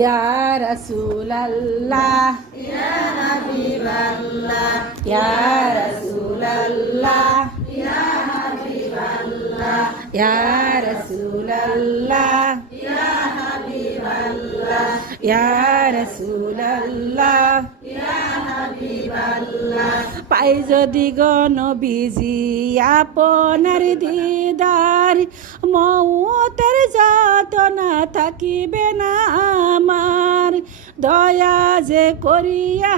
ইয়া রাসূলাল্লাহ ইয়া হাবিবাল্লাহ ইয়া রাসূলাল্লাহ ইয়া হাবিবাল্লাহ ইয়া রাসূলাল্লাহ ইয়া হাবিবাল্লাহ ইয়া রাসূলাল্লাহ ইয়া হাবিবাল্লাহ পাই যদি গো নবীজি আপনার দিদার মউতের যাতনা থাকিবে না আমার দয়া যে করিয়া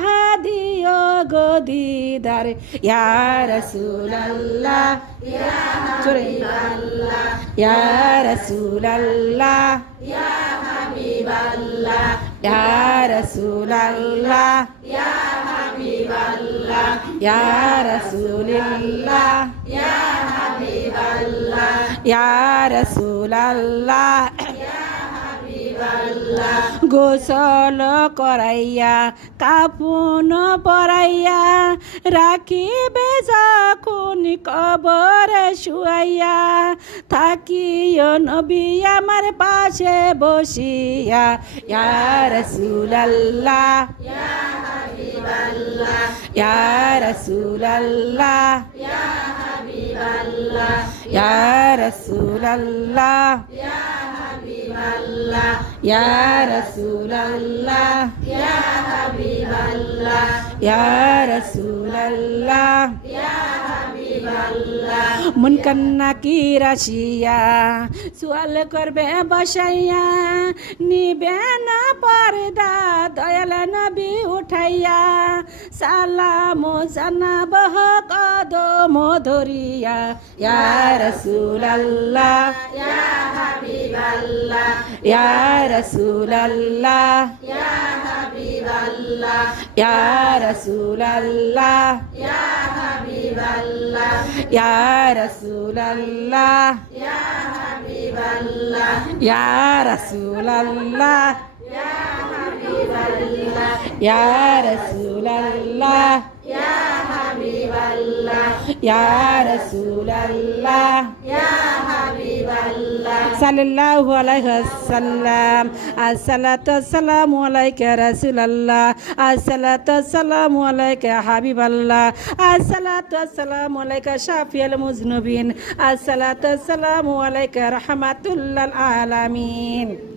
দিও গো দিদার ইয়া রাসূলাল্লাহ ইয়া চলে হাবিবাল্লাহ ইয়া রাসূলাল্লাহ ইয়া হাবিবাল্লাহ ইয়া রাসূলাল্লাহ ইয়া হাবিবাল্লাহ ইয়া রাসূলুল্লাহ ইয়া হাবিবাল্লাহ ইয়া রাসূলাল্লাহ ইয়া হাবিবাল্লাহ গোসল করাইয়া কাফন পরাইয়া রাখিবে যখন কবরে শুয়াইয়া থাকিও নবী আমার পাশে বসিয়া ইয়া রাসূলুল্লাহ ইয়া হাবিবাল্লাহ ইয়া রাসূলুল্লাহ ইয়া হাবিবাল্লাহ ইয়া রাসূলুল্লাহ ইয়া হাবিবাল্লাহ ইয়া রাসূলুল্লাহ ইয়া হাবিবাল্লাহ ইয়া রাসূলুল্লাহ ইয়া হাবিবাল্লাহ মুনকার নাকির আসিয়া সুয়াল করবে বসাইয়া নিবে না পর্দা দয়াল নবী উঠাইয়া সালাম জানাব কদম ধরিয়া ইয়া রাসূলুল্লাহ ইয়া হাবিবাল্লাহ ইয়া রাসূলুল্লাহ ইয়া হাবিবাল্লাহ ইয়া রাসূলুল্লাহ ইয়া হাবিবাল্লাহ ইয়া রাসূলুল্লাহ ইয়া হাবিবাল্লাহ ইয়া রাসূলুল্লাহ ইয়া হাবিবাল্লাহ ইয়া রাসূলুল্লাহ ইয়া হাবিবাল্লাহ ইয়া রাসূলুল্লাহ ইয়া হাবিবাল্লাহ সাল্লাল্লাহু আলাইহি ওয়াসাল্লাম আসসালাতু ওয়াসসালামু আলাইকা রাসূলুল্লাহ আসসালাতু ওয়াসসালামু আলাইকা হাবিবাল্লাহ আসসালাতু ওয়াসসালামু আলাইকা শাফিউল মুজনুবিন আসসালাতু ওয়াসসালামু আলাইকা রাহমাতুল লিল আলামিন।